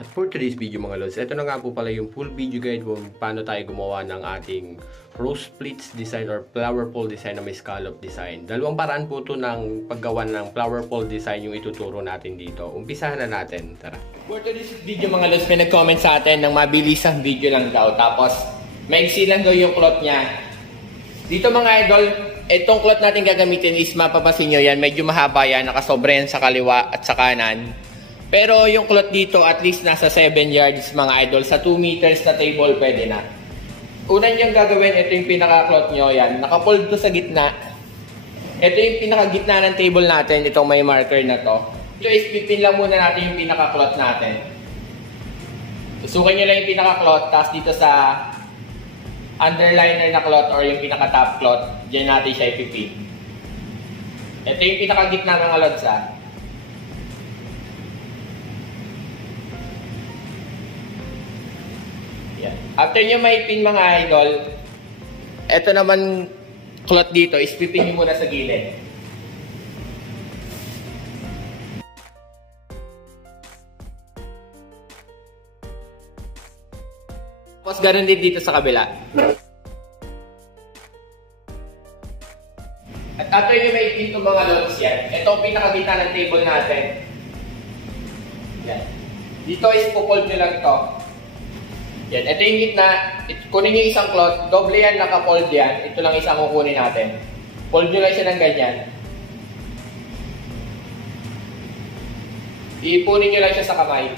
At for today's video mga lods, ito na nga po pala yung full video guide kung paano tayo gumawa ng ating rose splits design or flower pole design na may scallop design. Dalawang paraan po ito ng paggawa ng flower pole design yung ituturo natin dito. Umpisahan na natin, tara. For today's video mga lods, may nag-comment sa atin ng mabilisang video lang daw. Tapos, maiksi lang daw yung cloth niya. Dito mga idol, itong cloth natin gagamitin is mapapasin nyo yan. Medyo mahaba yan, nakasobra yan sa kaliwa at sa kanan. Pero yung cloth dito, at least nasa 7 yards mga idol. Sa 2 meters na table, pwede na. Una niyong gagawin, ito yung pinaka-cloth nyo. Yan, nakapold to sa gitna. Ito yung pinaka-gitna ng table natin. Itong may marker na to. Ito is pipin lang muna natin yung pinaka-cloth natin. Susukin nyo lang yung pinaka-cloth. Tapos dito sa underliner na cloth or yung pinaka-top cloth, dyan natin siya ipipin. Ito yung pinaka-gitna mga lods ha. After nyo maipin mga idol, ito naman cloth dito, is pipin nyo muna sa gilid. Tapos ganun din dito sa kabila. At after nyo maipin itong mga loads yan, ito ang pinakagitna ng table natin. Yan. Dito is pupold nyo lang ito. Yan, ito yung gitna. Kunin nyo isang cloth. Doble yan, naka-fold yan. Ito lang isang kukunin natin. Fold nyo lang siya ng ganyan. Iipunin nyo lang siya sa kamay.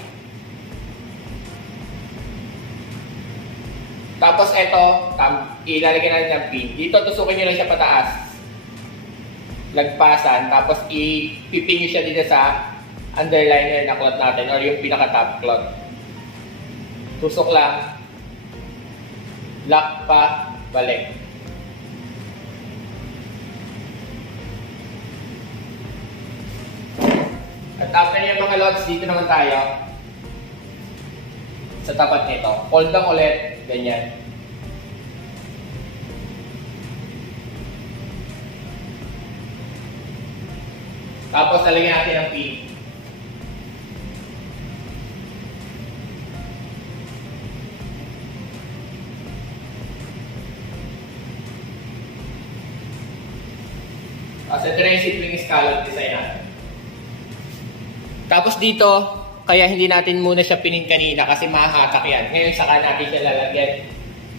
Tapos ito, ilalagyan natin ng pin. Dito, tusukin nyo lang siya pataas. Lagpasan. Tapos ipipin nyo siya dito sa underliner na cloth natin or yung pinaka-top cloth. Tusok lang, lock pa, balik. At after yung mga lods, dito naman tayo sa tapat nito. Fold lang ulit, ganyan. Tapos lalagyan natin ng pin. Ito na yung simpleng scallop design natin. Tapos dito, kaya hindi natin muna siya pinin kanina kasi mahahatak yan. Ngayon saka natin siya lalagyan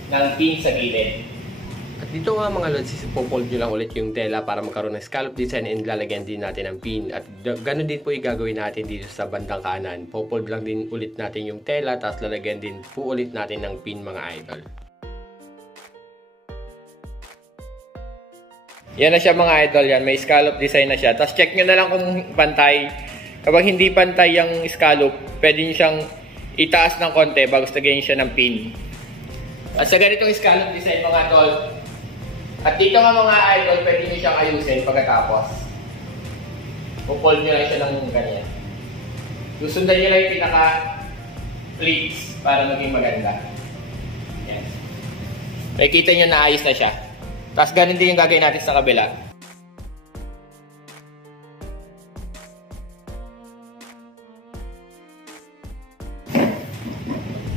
ng pin sa gilid. At dito nga mga lods, ipofold nyo lang ulit yung tela para magkaroon ng scallop design and lalagyan din natin ng pin. At ganun din po yung gagawin natin dito sa bandang kanan. Pofold lang din ulit natin yung tela, tapos lalagyan din po ulit natin ng pin mga idol. Yan na siya mga idol, yan. May scallop design na siya. Tapos check nyo na lang kung pantay. Kapag hindi pantay yung scallop, pwede nyo siyang itaas ng konti bago lagyan siya ng pin. At sa ganitong scallop design mga idol, at dito nga mga idol, pwede nyo siyang ayusin pagkatapos. Pupull nyo lang siya ng ganyan. Susundan nyo lang yung pinaka-pleats para maging maganda. Yan. Makikita nyo na ayos na siya. Tapos ganun din yung gagawin natin sa kabila.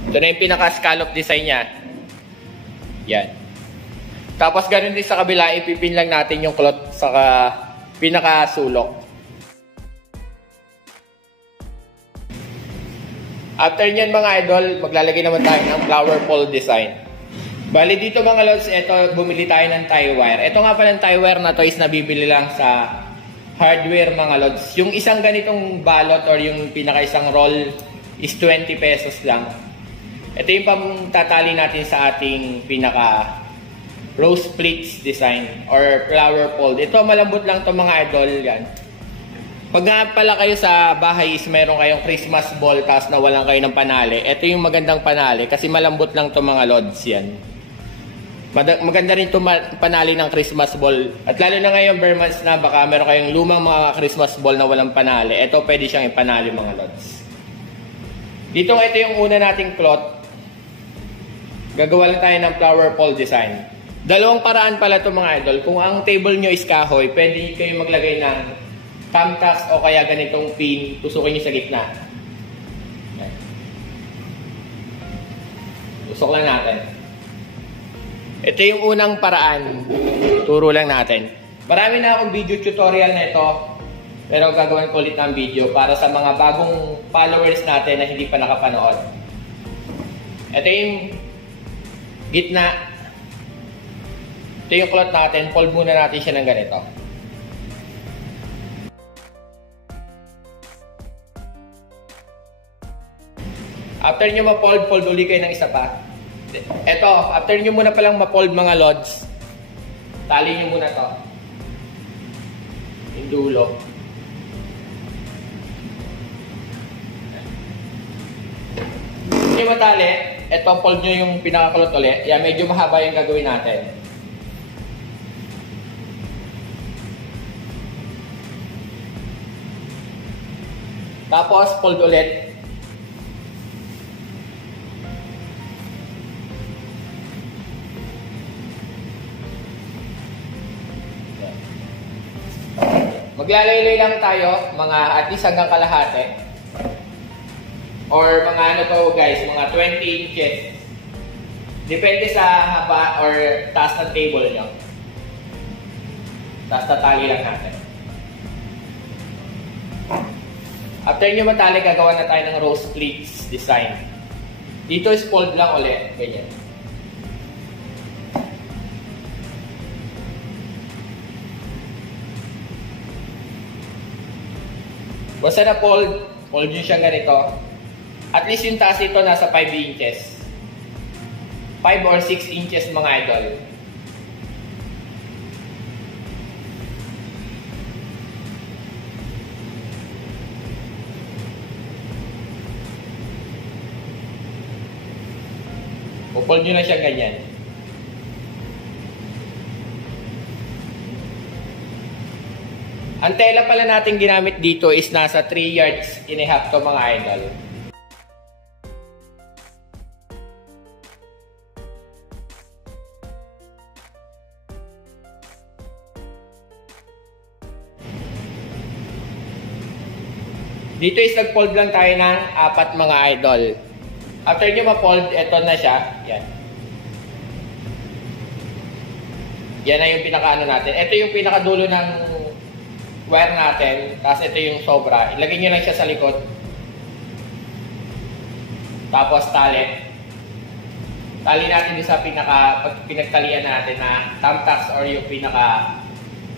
Ito na yung pinaka-scallop design niya. Yan. Tapos ganun din sa kabila, ipipin lang natin yung cloth sa pinaka-sulok. After nyan mga idol, maglalagay naman tayo ng flower pole design. Bali dito mga lods, ito bumili tayo ng tie wire. Ito nga pala ng tie wire na to is nabibili lang sa hardware mga lods. Yung isang ganitong balot or yung pinaka-isang roll is 20 pesos lang. Ito yung pamtatali natin sa ating pinaka rose splits design or flower pole. Ito malambot lang to mga idol yan. Pag nga pala kayo sa bahay is mayroon kayong Christmas ball tapos nawalan kayo ng panali. Ito yung magandang panali kasi malambot lang to mga lods yan. Maganda rin ito panali ng Christmas ball. At lalo na ngayon, bare months na, baka meron kayong lumang mga Christmas ball na walang panali. Ito pwede siyang ipanali mga lods. Dito ito yung una nating cloth. Gagawa lang tayo ng flower pole design. Dalawang paraan pala ito mga idol. Kung ang table nyo is kahoy, pwede kayo maglagay ng thumbtacks o kaya ganitong pin, tusukin nyo sa gitna. Usok lang natin. Ito yung unang paraan. Turo lang natin. Marami na akong video tutorial na ito. Pero gagawin ko ulit ng video para sa mga bagong followers natin na hindi pa nakapanood. Ito yung gitna. Ito yung cloth natin. Fold muna natin siya ng ganito. After nyo ma-fold, fold uli kayo ng isa pa. Ito, after nyo muna palang ma-fold mga lods, tali nyo muna to. Yung dulo. Hindi nyo matali, ito fold nyo yung pinakakulot ulit. Yan, medyo mahaba yung gagawin natin. Tapos, fold ulit. Maglalaylay lang tayo, mga at least hanggang kalahati. Or mga ano to guys, mga 20 inches. Depende sa haba or taas ng table nyo. Taas na tali lang natin. After nyo matali, gagawa na tayo ng rose pleats design. Dito is fold lang ulit. Ganyan. Basta na fold nyo siya ganito. At least yung taas ito nasa 5 inches. 5 or 6 inches mga idol. Fold nyo na siya ganyan. Ang tela pala natin ginamit dito is nasa 3 yards and a half to mga idol. Dito is nag-fold lang tayo ng 4 mga idol. After nyo ma-fold, ito na siya. Yan. Yan na yung pinaka-ano natin. Ito yung pinakadulo ng wire natin. Tapos ito yung sobra. Ilagay nyo lang siya sa likod. Tapos tali. Tali natin din sa pinagtalian natin na thumbtacks or yung pinaka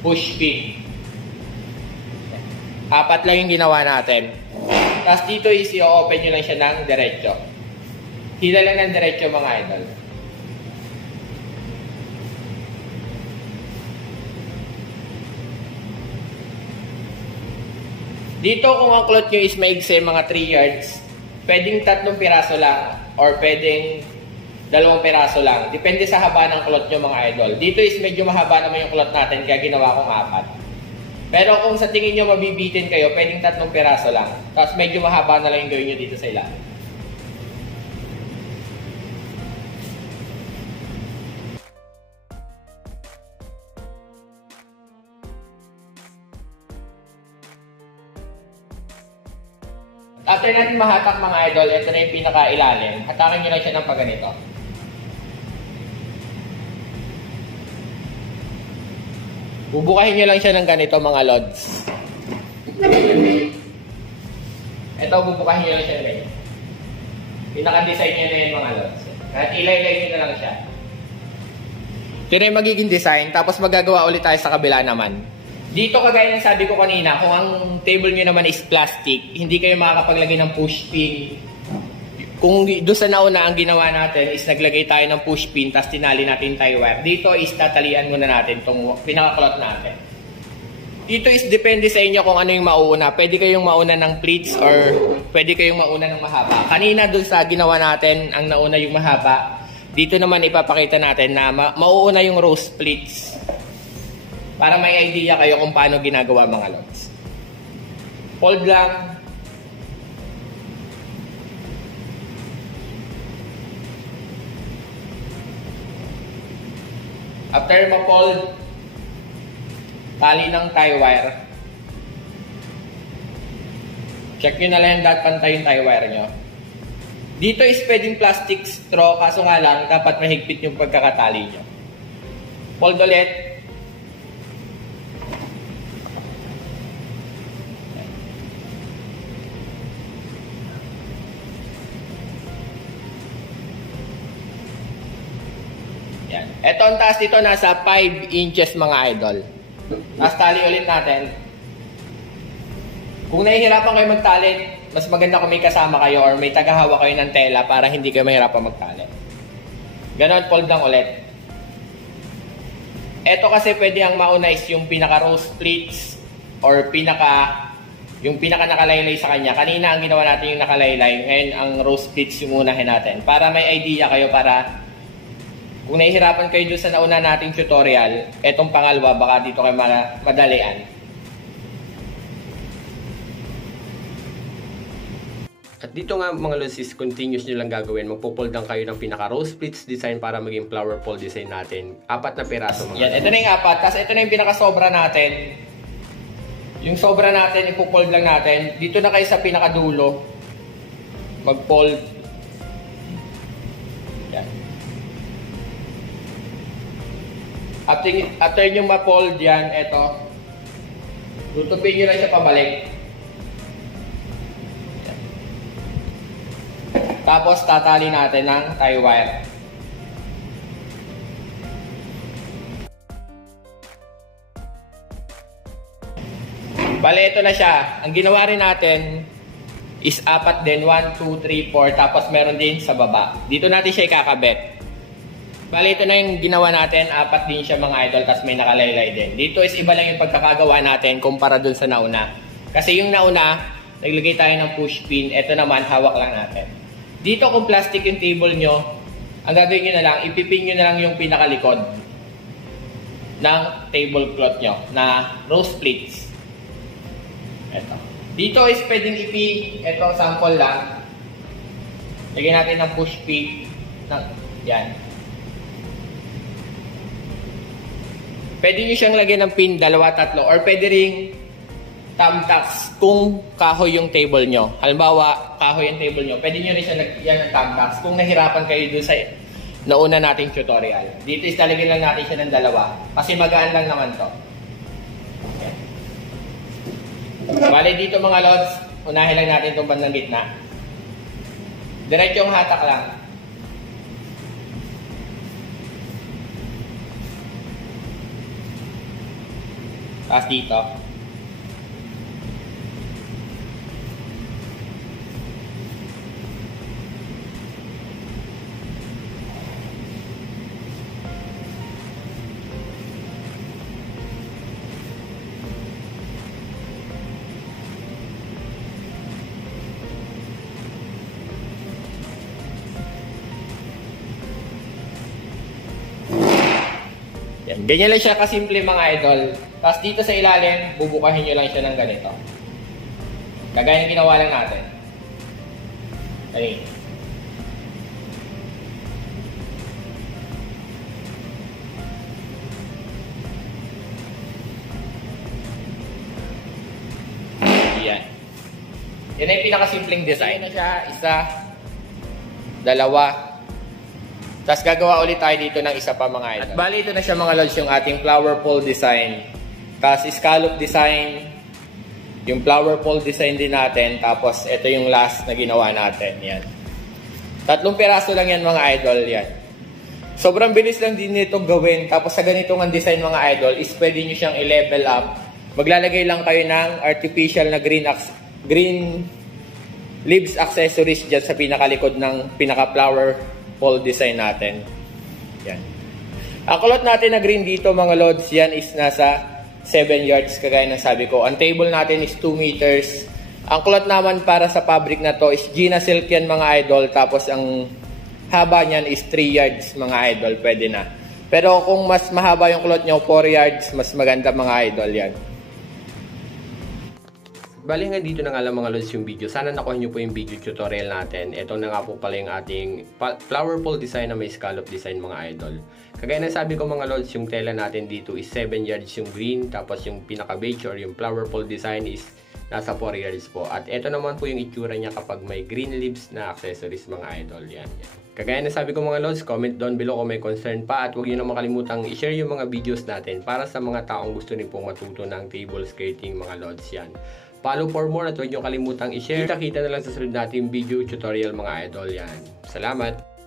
push pin. 4 lang yung ginawa natin. Tapos dito is i-open nyo lang siya ng diretso. Hila lang ng diretso mga idol. Dito kung ang cloth nyo is maigsi mga 3 yards, pwedeng 3 piraso lang or pwedeng 2 piraso lang. Depende sa haba ng cloth nyo mga idol. Dito is medyo mahaba naman yung cloth natin kaya ginawa kong 4. Pero kung sa tingin nyo mabibitin kayo, pwedeng 3 piraso lang. Tapos medyo mahaba na lang yung gawin nyo dito sa ilalim. After natin mahatak mga idol, ito na yung pinaka-ilalim. Hatakin nyo lang siya ng pagganito. Bubukahin nyo lang siya ng ganito mga lods. Ito, bubukahin nyo lang siya ng ganito. Pinaka-design nyo na yun mga lods. Kahit ilay-ilay nyo na lang siya. Ito na yung magiging design. Tapos magagawa ulit tayo sa kabila naman. Dito kagaya ng sabi ko kanina, kung ang table nyo naman is plastic, hindi kayo makakapaglagay ng push pin. Kung doon sa nauna ang ginawa natin is naglagay tayo ng push pin, tapos tinali natin tie wire. Dito is tatalian muna natin itong pinaka-cloth natin. Dito is depende sa inyo kung ano yung mauuna. Pwede kayong mauna ng pleats or pwede kayong mauna ng mahaba. Kanina doon sa ginawa natin, ang nauna yung mahaba. Dito naman ipapakita natin na mauuna yung rose pleats. Para may idea kayo kung paano ginagawa mga lods. Fold lang. After ma-fold, tali ng tie wire. Check nyo na lang dahil pantay yung tie wire nyo. Dito is pwedeng plastic straw, kaso nga lang, dapat mahigpit yung pagkakatali nyo. Fold ulit. Yan. Ito ang taas dito, nasa 5 inches mga idol. Tapos tali ulit natin. Kung nahihirapan kayo magtali, mas maganda kung may kasama kayo or may tagahawak kayo ng tela para hindi kayo mahirapan magtali. Ganon, fold lang ulit. Ito kasi pwede ang mauna is yung pinaka-row splits or yung pinaka nakalaylay sa kanya. Kanina ang ginawa natin yung nakalaylay, ngayon ang row splits yung unahin natin. Para may idea kayo, para kung nahihirapan kayo doon sa nauna nating tutorial, etong pangalawa, baka dito kayo madalian. At dito nga mga lods is continuous nyo lang gagawin. Magpo-fold lang kayo ng pinaka-row splits design para maging flower fold design natin. 4 na piraso mga yan, ito na yung 4. Tapos ito na yung pinaka-sobra natin. Yung sobra natin, ipo-fold lang natin. Dito na kayo sa pinakadulo. Mag-fold. Yan. After nyo ma-fold yan, ito. Tutupin nyo lang siya pabalik. Tapos tatali natin ng tie wire. Bale, ito na siya. Ang ginawa rin natin is 4 din. 1, 2, 3, 4. Tapos meron din sa baba. Dito natin siya ikakabit. Bale, ito na yung ginawa natin. 4 din siya mga idol. Tapos may nakalaylay din. Dito is iba lang yung pagkakagawa natin kumpara dun sa nauna. Kasi yung nauna, naglagay tayo ng push pin. Ito naman, hawak lang natin. Dito kung plastic yung table nyo, ang gagawin nyo na lang, ipipin nyo na lang yung pinakalikod ng tablecloth nyo na row splits. Ito. Dito is pwedeng ito sample lang. Lagyan natin ng push pin. Yan. Pwede nyo siyang lagyan ng pin, 2, 3, or pwede ring thumbtacks kung kahoy yung table nyo. Halimbawa, kahoy yung table nyo, pwede nyo rin siya lagyan ng thumbtacks kung nahirapan kayo dun sa nauna nating tutorial. Dito is talagyan lang natin siya ng 2 kasi magaan lang naman to. Okay. Bale dito mga lods, unahin lang natin itong bandang gitna. Diretsong hatak lang. Tapos dito. Yan. Ganyan lang siya kasimple mga idol. Tapos dito sa ilalim, bubukahin nyo lang siya ng ganito. Kagaya ng ginawa lang natin. Ayun. Yan. Yan ay pinakasimpleng design. Na siya, 1, 2. Tapos gagawa ulit tayo dito ng isa pa mga idol. At bali ito na siya mga lods yung ating flower pole design. Tapos scallop design. Yung flower pole design din natin. Tapos ito yung last na ginawa natin. Yan. 3 piraso lang yan mga idol. Yan. Sobrang bilis lang din nito gawin. Tapos sa ganitong ang design mga idol is pwede nyo siyang i-level up. Maglalagay lang kayo ng artificial na green leaves accessories dyan sa pinakalikod ng pinaka-flower pole design natin. Yan. Ang kulot natin na green dito mga lods, yan is nasa 7 yards kagaya ng sabi ko. Ang table natin is 2 meters. Ang kulot naman para sa fabric na to is Gina Silk yan mga idol. Tapos ang haba niyan is 3 yards mga idol. Pwede na. Pero kung mas mahaba yung kulot nyo, 4 yards, mas maganda mga idol yan. Bali nga dito na nga lang mga lods yung video. Sana nakuha nyo po yung video tutorial natin. Ito na nga po pala yung ating flower pole design na may scallop design mga idol. Kagaya na sabi ko mga lods, yung tela natin dito is 7 yards yung green. Tapos yung pinaka-beige or yung flower pole design is nasa 4 years po. At ito naman po yung itsura niya kapag may green leaves na accessories mga idol. Yan. Kagaya na sabi ko mga lods, comment down below kung may concern pa at huwag nyo na makalimutang i-share yung mga videos natin para sa mga taong gusto rin pong matuto ng table skirting mga lods yan. Follow for more at huwag nyo kalimutang i-share. Kita-kita na lang sa sunod nating video tutorial mga idol yan. Salamat!